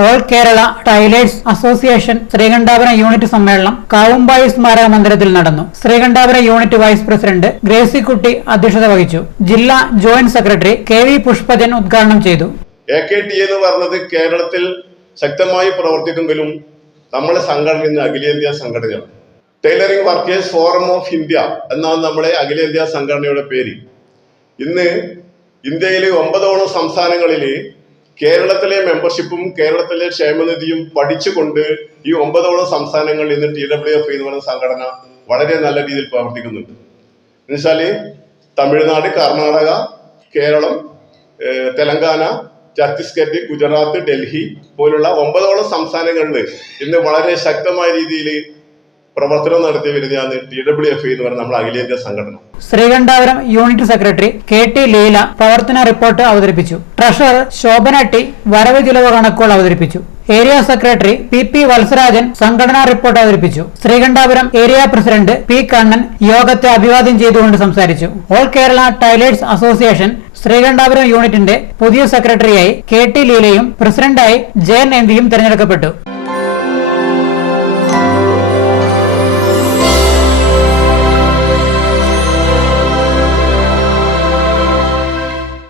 All Kerala tailors association Sreekandapuram unit സമ്മേളനം കാവുമ്പായി സ്മാരക മന്ദിരത്തിൽ നടന്നു. Sreekandapuram unit vice president Gracykutty അധ്യക്ഷത വഹിച്ചു. ജില്ലാ joint secretary K V Pushpajan ഉദ്ഘാടനം ചെയ്തു. എന്ന് പറഞ്ഞത് കേരളത്തിൽ ശക്തമായി പ്രവർത്തിക്കുമെങ്കിലും നമ്മുടെ സംഘടന അഖിലേന്ത്യാ സംഘടനയാണ്. Tailoring workers forum of India എന്നാണ് നമ്മുടെ അഖിലേന്ത്യാ സംഘടനയുടെ പേര്. ഇന്ന് ഇന്ത്യയിലെ ഒമ്പതോളം സംസ്ഥാനങ്ങളിൽ കേരളത്തിലെ മെമ്പർഷിപ്പും കേരളത്തിലെ ക്ഷേമനിധിയും പഠിച്ചുകൊണ്ട് ഈ ഒമ്പതോളം സംസ്ഥാനങ്ങളിൽ നിന്ന് ടി ഡബ്ല്യു എഫ് എന്ന് പറയുന്ന സംഘടന വളരെ നല്ല രീതിയിൽ പ്രവർത്തിക്കുന്നുണ്ട്. എന്നുവെച്ചാൽ തമിഴ്നാട് കർണാടക കേരളം തെലങ്കാന ഛത്തീസ്ഗഡ് ഗുജറാത്ത് ഡൽഹി പോലുള്ള ഒമ്പതോളം സംസ്ഥാനങ്ങളിൽ ഇന്ന് വളരെ ശക്തമായ രീതിയിൽ പ്രവർത്തനം നടത്തി വരുന്നതാണ് ടി ഡബ്ല്യു എഫ് എന്ന് പറയുന്ന നമ്മുടെ അഖിലേന്ത്യാ സംഘടന. Sreekandapuram unit secretary K T Leela പ്രവർത്തന റിപ്പോർട്ട് അവതരിപ്പിച്ചു. ട്രഷറർ ശോഭന ടി വരവ് ചിലവ് കണക്കുകൾ അവതരിപ്പിച്ചു. Area secretary P P Valsarajan സംഘടനാ റിപ്പോർട്ട് അവതരിപ്പിച്ചു. Sreekandapuram area president P Kannan യോഗത്തെ അഭിവാദ്യം ചെയ്തുകൊണ്ട് സംസാരിച്ചു. All Kerala tailors association Sreekandapuram യൂണിറ്റിന്റെ പുതിയ സെക്രട്ടറിയായി കെ ടി ലീലയും പ്രസിഡന്റായി ജയൻ എം വിയും തെരഞ്ഞെടുക്കപ്പെട്ടു.